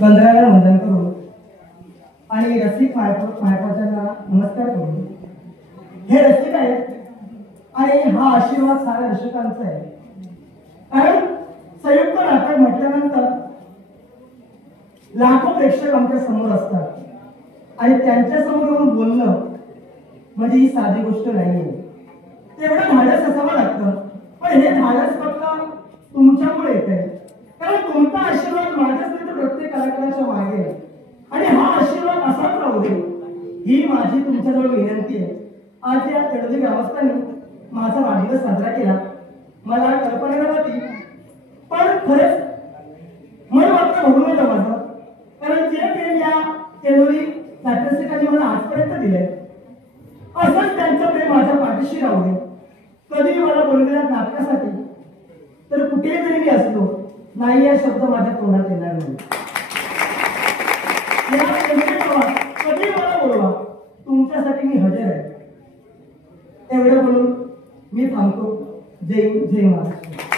बंधनाला वंदन करून आणि रसिक मायपाच्यांना नमस्कार करून हे रसिक आहेत आणि हा आशीर्वाद साऱ्या रसिकांचा आहे. कारण संयुक्त नाटक म्हटल्यानंतर लाखो प्रेक्षक आमच्या समोर असतात आणि त्यांच्या समोर येऊन बोलणं म्हणजे ही साधी गोष्ट नाहीये. तेवढं धाडस असावं लागतं. पण हे धाडस फक्त तुमच्यामुळे येत आहे. कारण तुमचा आशीर्वाद माझ्याच नाही तर प्रत्येक कलाकाराच्या मागे आहे आणि हा आशीर्वाद असाच राहू दे ही माझी तुमच्याजवळ विनंती आहे. आज या तळोजी ग्रामस्थांनी माझा वाढदिवस साजरा केला. मला कल्पना नव्हती, पण खरंच मन वाटतं बघून होतं माझं. कारण जे प्रेम या तळोजी नाट्यरसिकांनी मला आजपर्यंत दिलंय असंच त्यांचं प्रेम माझ्या पाठीशी राहू दे. कधी मला बोललेल्या नाटकासाठी तर कुठेही जरी मी असलो नाही या शब्द माझ्या तोंडात येणार नाही. कधी मला बोलवा, तुमच्यासाठी मी हजर आहे. एवढं बोलून मी थांबतो. जय महाराष्ट्र.